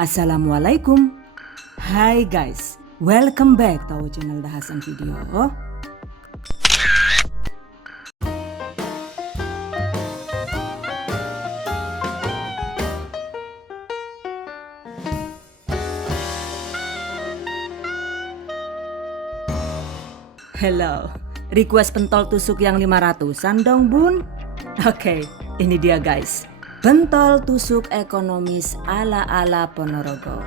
Assalamualaikum. Hai guys, welcome back to our channel Dahasan Video. Hello, request pentol tusuk yang 500-an dong bun? Oke, ini dia guys. Pentol tusuk ekonomis ala-ala Ponorogo.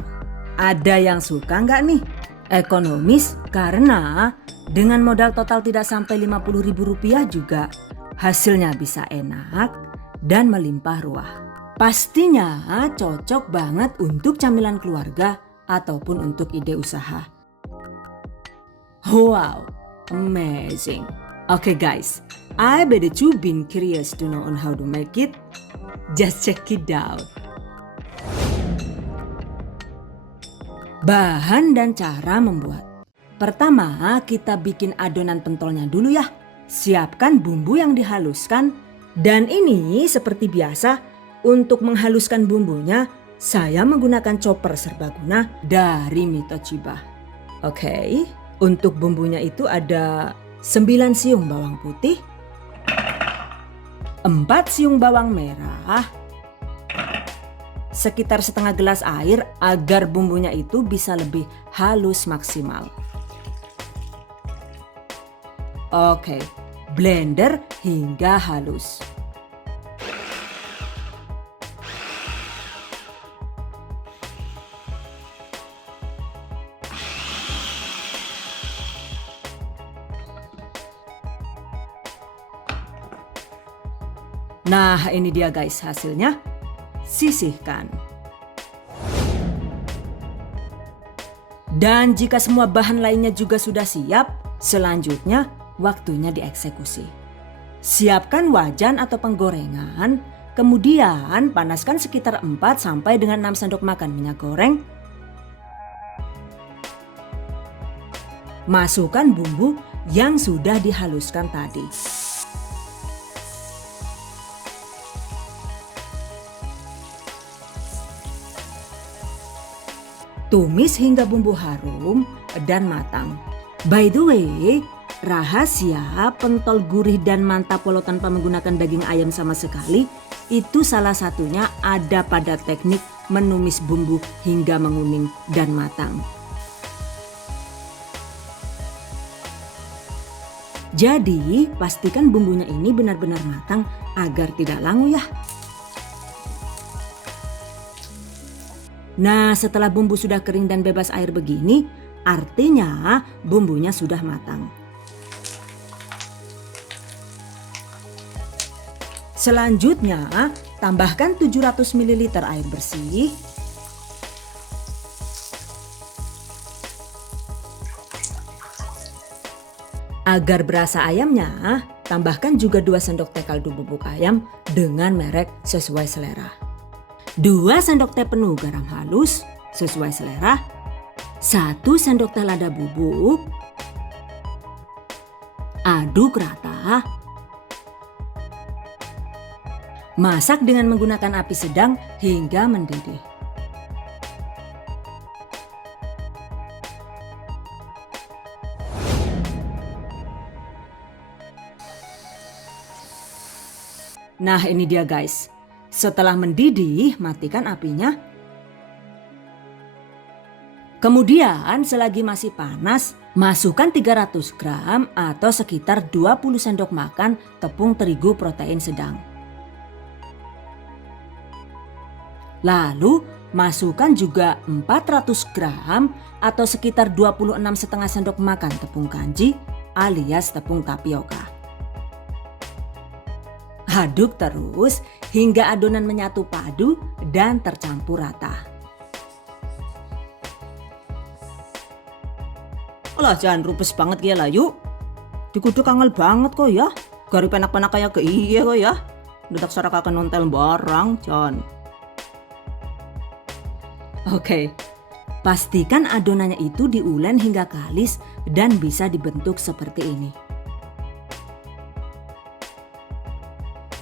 Ada yang suka nggak nih? Ekonomis karena dengan modal total tidak sampai Rp50.000 juga hasilnya bisa enak dan melimpah ruah. Pastinya cocok banget untuk camilan keluarga ataupun untuk ide usaha. Wow, amazing. Okay guys, I bet that you've been curious to know on how to make it. Just check it out. Bahan dan cara membuat. Pertama, kita bikin adonan pentolnya dulu ya. Siapkan bumbu yang dihaluskan. Dan ini seperti biasa, untuk menghaluskan bumbunya, saya menggunakan chopper serbaguna dari Mitochiba. Oke, untuk bumbunya itu ada 9 siung bawang putih, 4 siung bawang merah, sekitar setengah gelas air agar bumbunya itu bisa lebih halus maksimal. Oke, blender hingga halus. Nah, ini dia guys hasilnya. Sisihkan. Dan jika semua bahan lainnya juga sudah siap, selanjutnya waktunya dieksekusi. Siapkan wajan atau penggorengan, kemudian panaskan sekitar 4 sampai dengan 6 sendok makan minyak goreng. Masukkan bumbu yang sudah dihaluskan tadi. Tumis hingga bumbu harum dan matang. By the way, rahasia pentol gurih dan mantap walau tanpa menggunakan daging ayam sama sekali, itu salah satunya ada pada teknik menumis bumbu hingga menguning dan matang. Jadi, pastikan bumbunya ini benar-benar matang agar tidak langu ya. Nah, setelah bumbu sudah kering dan bebas air begini, artinya bumbunya sudah matang. Selanjutnya, tambahkan 700 ml air bersih. Agar berasa ayamnya, tambahkan juga 2 sendok teh kaldu bubuk ayam dengan merek sesuai selera. 2 sendok teh penuh garam halus sesuai selera, 1 sendok teh lada bubuk, aduk rata, masak dengan menggunakan api sedang hingga mendidih. Nah, ini dia guys. Setelah mendidih, matikan apinya. Kemudian selagi masih panas, masukkan 300 gram atau sekitar 20 sendok makan tepung terigu protein sedang. Lalu masukkan juga 400 gram atau sekitar 26,5 sendok makan tepung kanji alias tepung tapioka. Aduk terus hingga adonan menyatu padu dan tercampur rata. Alah, jangan rupes banget ya lah yuk. Dikudu kangen banget kok ya. Gari penak-penak kayak ke iya kok ya. Dedak sarak akan nontel barang, John. Oke, pastikan adonannya itu diulen hingga kalis dan bisa dibentuk seperti ini.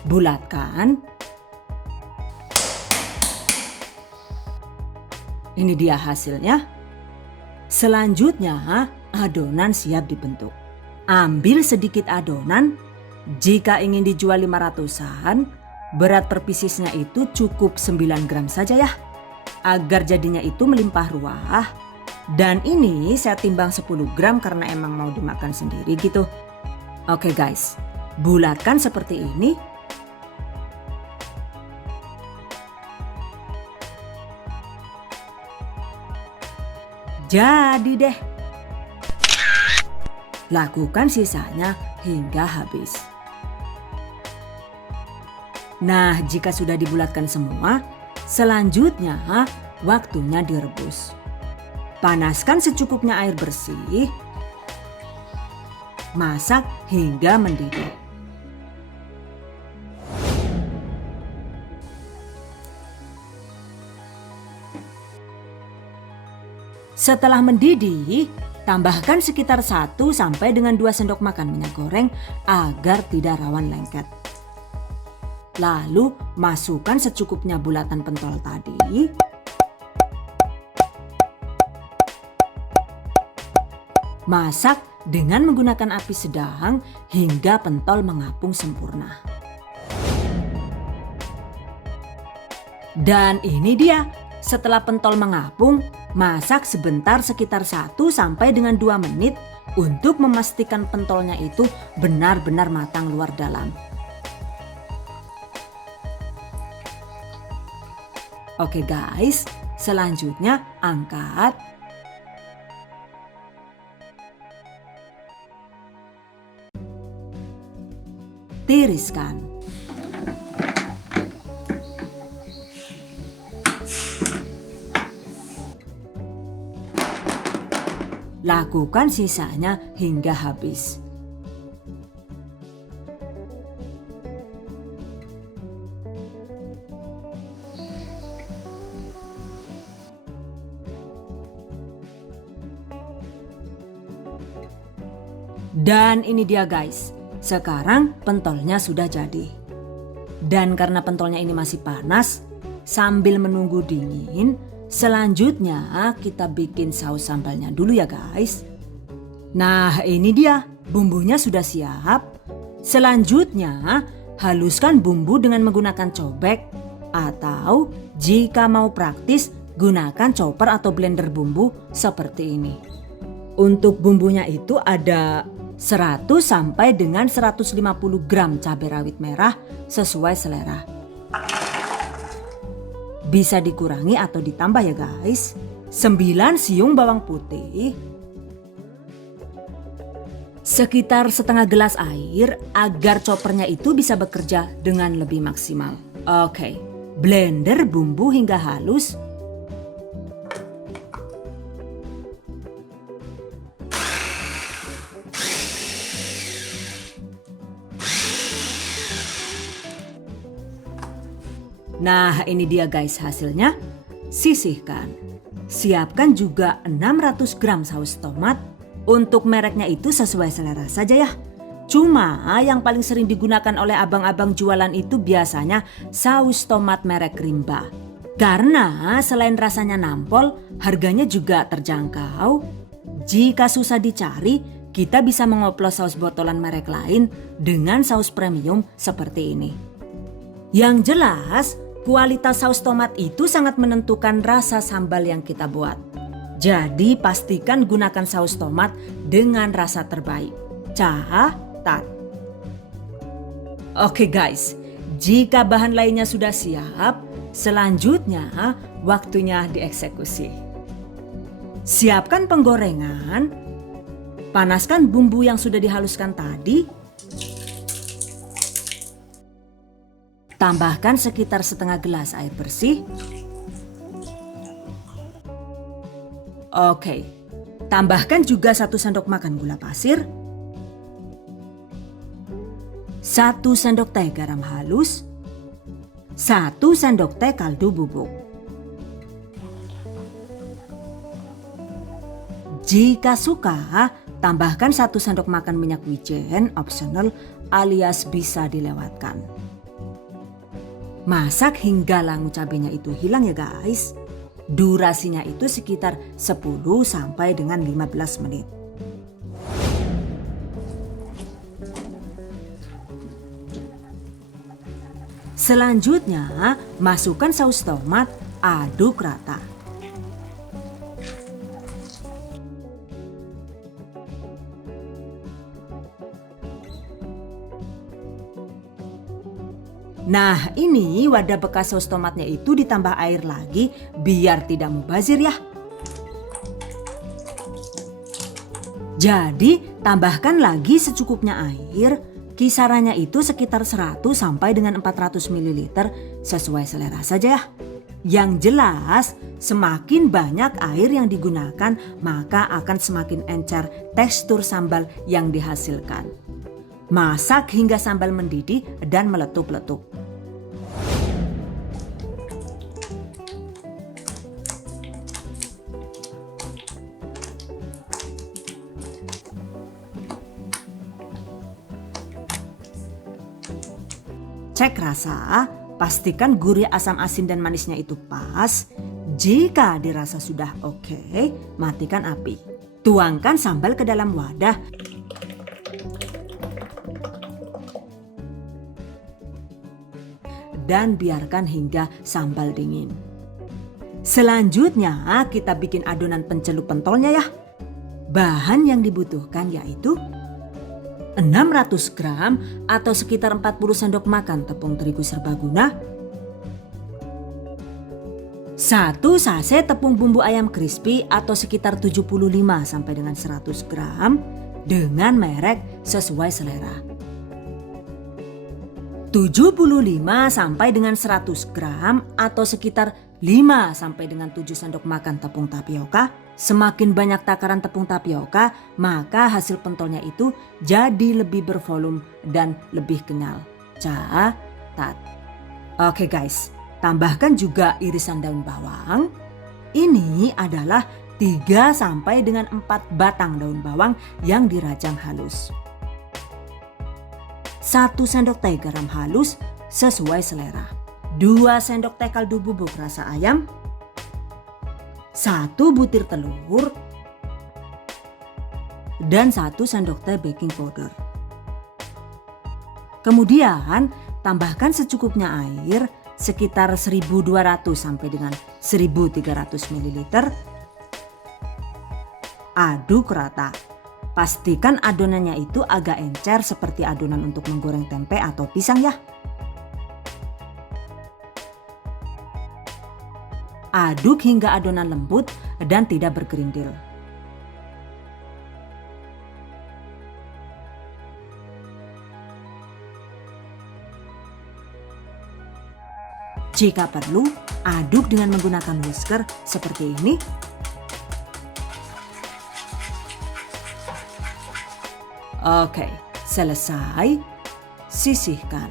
Bulatkan. ini dia hasilnya. Selanjutnya, adonan siap dibentuk. Ambil sedikit adonan. Jika ingin dijual 500-an, berat per piecesnya itu cukup 9 gram saja ya. Agar jadinya itu melimpah ruah. Dan ini saya timbang 10 gram karena emang mau dimakan sendiri gitu. Oke guys, bulatkan seperti ini. Jadi deh. Lakukan sisanya hingga habis. Nah, jika sudah dibulatkan semua, selanjutnya waktunya direbus. Panaskan secukupnya air bersih. Masak hingga mendidih. Setelah mendidih, tambahkan sekitar 1 sampai dengan 2 sendok makan minyak goreng agar tidak rawan lengket. Lalu masukkan secukupnya bulatan pentol tadi. Masak dengan menggunakan api sedang hingga pentol mengapung sempurna. Dan ini dia, setelah pentol mengapung, masak sebentar sekitar 1 sampai dengan 2 menit untuk memastikan pentolnya itu benar-benar matang luar dalam. Oke guys, selanjutnya angkat. Tiriskan. Lakukan sisanya hingga habis. Dan ini dia guys, sekarang pentolnya sudah jadi. Dan karena pentolnya ini masih panas, sambil menunggu dingin, selanjutnya kita bikin saus sambalnya dulu ya guys. Nah ini dia, bumbunya sudah siap. Selanjutnya haluskan bumbu dengan menggunakan cobek. Atau jika mau praktis, gunakan chopper atau blender bumbu seperti ini. Untuk bumbunya itu ada 100 sampai dengan 150 gram cabai rawit merah sesuai selera. Bisa dikurangi atau ditambah ya guys. 9 siung bawang putih. Sekitar setengah gelas air agar choppernya itu bisa bekerja dengan lebih maksimal. Oke, blender bumbu hingga halus. Nah ini dia guys hasilnya. Sisihkan. Siapkan juga 600 gram saus tomat. Untuk mereknya itu sesuai selera saja ya. Cuma yang paling sering digunakan oleh abang-abang jualan itu biasanya saus tomat merek Rimba. Karena selain rasanya nampol, harganya juga terjangkau. Jika susah dicari, kita bisa mengoplos saus botolan merek lain dengan saus premium seperti ini. Yang jelas, kualitas saus tomat itu sangat menentukan rasa sambal yang kita buat. Jadi pastikan gunakan saus tomat dengan rasa terbaik. Catat. Oke guys, jika bahan lainnya sudah siap, selanjutnya waktunya dieksekusi. Siapkan penggorengan. Panaskan bumbu yang sudah dihaluskan tadi. Tambahkan sekitar setengah gelas air bersih. Oke, tambahkan juga 1 sendok makan gula pasir. 1 sendok teh garam halus. 1 sendok teh kaldu bubuk. Jika suka, tambahkan 1 sendok makan minyak wijen, optional alias bisa dilewatkan. Masak hingga langu cabenya itu hilang ya guys. Durasinya itu sekitar 10 sampai dengan 15 menit. Selanjutnya, masukkan saus tomat, aduk rata. Nah, ini wadah bekas saus tomatnya itu ditambah air lagi biar tidak mubazir ya. Jadi, tambahkan lagi secukupnya air, kisarannya itu sekitar 100 sampai dengan 400 ml sesuai selera saja ya. Yang jelas, semakin banyak air yang digunakan, maka akan semakin encer tekstur sambal yang dihasilkan. Masak hingga sambal mendidih dan meletup-letup. Cek rasa, pastikan gurih, asam, asin, dan manisnya itu pas. Jika dirasa sudah oke, matikan api. Tuangkan sambal ke dalam wadah. Dan biarkan hingga sambal dingin. Selanjutnya kita bikin adonan pencelup pentolnya ya. Bahan yang dibutuhkan yaitu 600 gram atau sekitar 40 sendok makan tepung terigu serbaguna, 1 sachet tepung bumbu ayam crispy atau sekitar 75 sampai dengan 100 gram dengan merek sesuai selera, 75 sampai dengan 100 gram atau sekitar 5 sampai dengan 7 sendok makan tepung tapioka. Semakin banyak takaran tepung tapioka, maka hasil pentolnya itu jadi lebih bervolume dan lebih kenyal. Catat. Oke guys, tambahkan juga irisan daun bawang. Ini adalah 3 sampai dengan 4 batang daun bawang yang dirajang halus. 1 sendok teh garam halus sesuai selera. 2 sendok teh kaldu bubuk rasa ayam. 1 butir telur. Dan 1 sendok teh baking powder. Kemudian tambahkan secukupnya air sekitar 1200 sampai dengan 1300 ml. Aduk rata. Pastikan adonannya itu agak encer seperti adonan untuk menggoreng tempe atau pisang ya. Aduk hingga adonan lembut dan tidak bergerindil. Jika perlu, aduk dengan menggunakan whisker seperti ini. Oke, selesai. Sisihkan.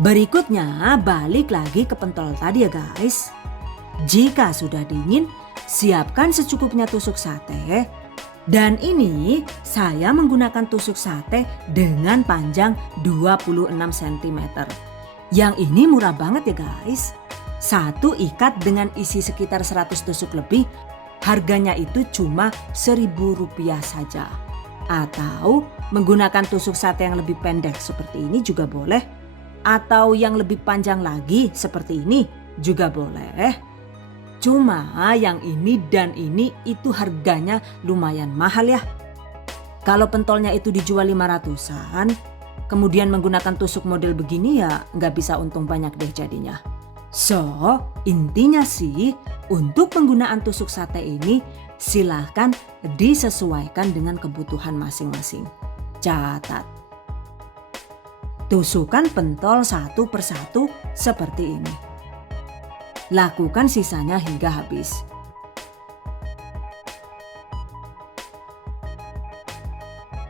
Berikutnya balik lagi ke pentol tadi ya guys. Jika sudah dingin, siapkan secukupnya tusuk sate. Dan ini saya menggunakan tusuk sate dengan panjang 26 cm. Yang ini murah banget ya guys. Satu ikat dengan isi sekitar 100 tusuk lebih. Harganya itu cuma Rp1.000 saja. Atau menggunakan tusuk sate yang lebih pendek seperti ini juga boleh. Atau yang lebih panjang lagi seperti ini juga boleh. Cuma yang ini dan ini itu harganya lumayan mahal ya. Kalau pentolnya itu dijual 500-an, kemudian menggunakan tusuk model begini ya nggak bisa untung banyak deh jadinya. So, intinya sih untuk penggunaan tusuk sate ini silahkan disesuaikan dengan kebutuhan masing-masing. Catat. Tusukkan pentol satu persatu seperti ini. Lakukan sisanya hingga habis.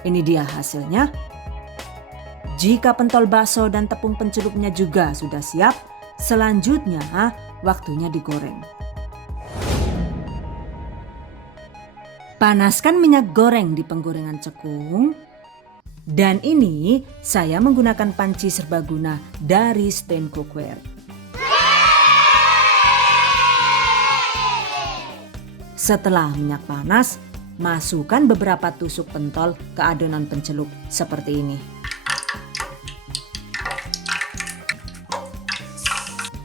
Ini dia hasilnya. Jika pentol bakso dan tepung pencelupnya juga sudah siap, selanjutnya waktunya digoreng. Panaskan minyak goreng di penggorengan cekung. Dan ini saya menggunakan panci serbaguna dari Stain Cookware. Setelah minyak panas, masukkan beberapa tusuk pentol ke adonan pencelup seperti ini.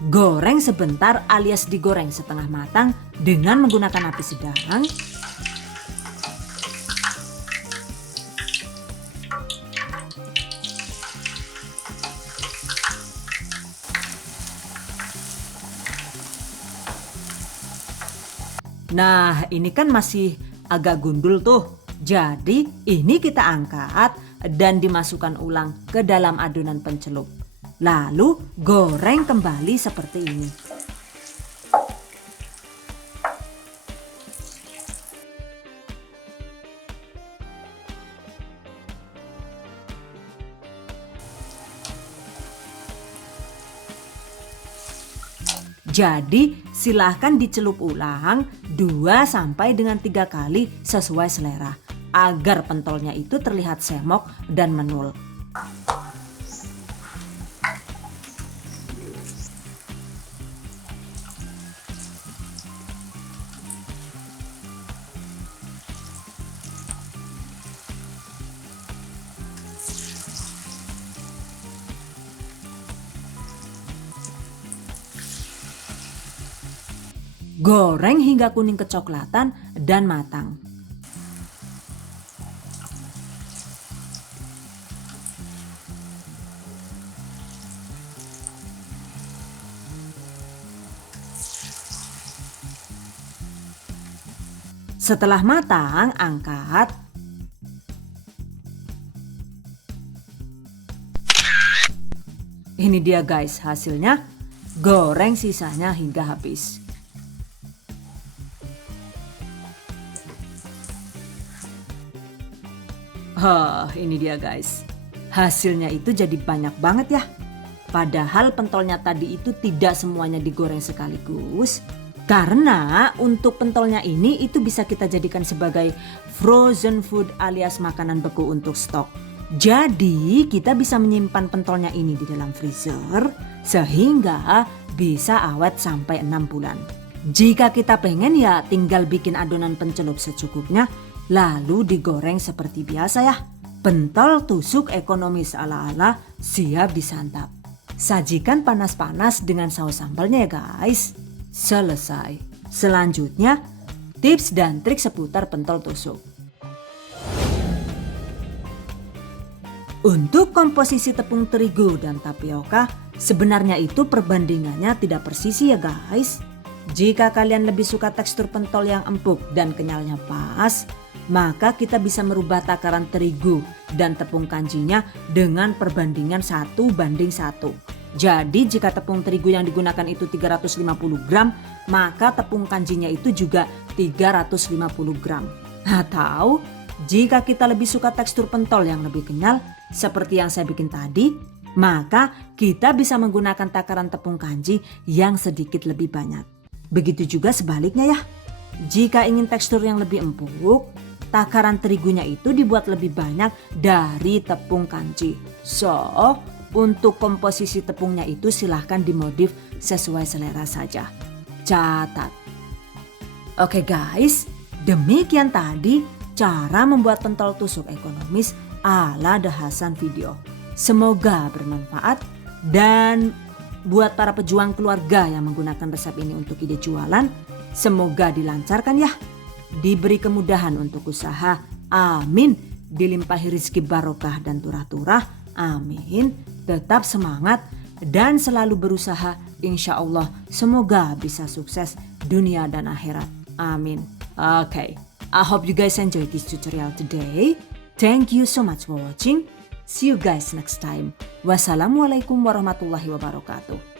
Goreng sebentar alias digoreng setengah matang dengan menggunakan api sedang. Nah, ini kan masih agak gundul tuh. Jadi ini kita angkat dan dimasukkan ulang ke dalam adonan pencelup. Lalu goreng kembali seperti ini. Jadi silahkan dicelup ulang 2 sampai dengan 3 kali sesuai selera agar pentolnya itu terlihat semok dan menul. Goreng hingga kuning kecoklatan dan matang. Setelah matang, angkat. Ini dia guys hasilnya. Goreng sisanya hingga habis. Ini dia guys. Hasilnya itu jadi banyak banget ya. Padahal pentolnya tadi itu tidak semuanya digoreng sekaligus. Karena untuk pentolnya ini itu bisa kita jadikan sebagai frozen food alias makanan beku untuk stok. Jadi kita bisa menyimpan pentolnya ini di dalam freezer sehingga bisa awet sampai 6 bulan. Jika kita pengen ya tinggal bikin adonan pencelup secukupnya. Lalu digoreng seperti biasa ya. Pentol tusuk ekonomis ala-ala siap disantap. Sajikan panas-panas dengan saus sambalnya ya guys. Selesai. Selanjutnya tips dan trik seputar pentol tusuk. Untuk komposisi tepung terigu dan tapioka sebenarnya itu perbandingannya tidak persisi ya guys. Jika kalian lebih suka tekstur pentol yang empuk dan kenyalnya pas, maka kita bisa merubah takaran terigu dan tepung kanjinya dengan perbandingan 1:1. Jadi jika tepung terigu yang digunakan itu 350 gram, maka tepung kanjinya itu juga 350 gram. Atau jika kita lebih suka tekstur pentol yang lebih kenyal, seperti yang saya bikin tadi, maka kita bisa menggunakan takaran tepung kanji yang sedikit lebih banyak. Begitu juga sebaliknya ya. Jika ingin tekstur yang lebih empuk, takaran terigunya itu dibuat lebih banyak dari tepung kanji. So, untuk komposisi tepungnya itu silahkan dimodif sesuai selera saja. Catat. Oke guys, demikian tadi cara membuat pentol tusuk ekonomis ala The Hasan Video. Semoga bermanfaat dan buat para pejuang keluarga yang menggunakan resep ini untuk ide jualan, semoga dilancarkan ya. Diberi kemudahan untuk usaha, amin. Dilimpahi rezeki barokah dan turah-turah, amin. Tetap semangat dan selalu berusaha, insya Allah semoga bisa sukses dunia dan akhirat, amin. Okay, I hope you guys enjoyed this tutorial today. Thank you so much for watching. See you guys next time. Wassalamualaikum warahmatullahi wabarakatuh.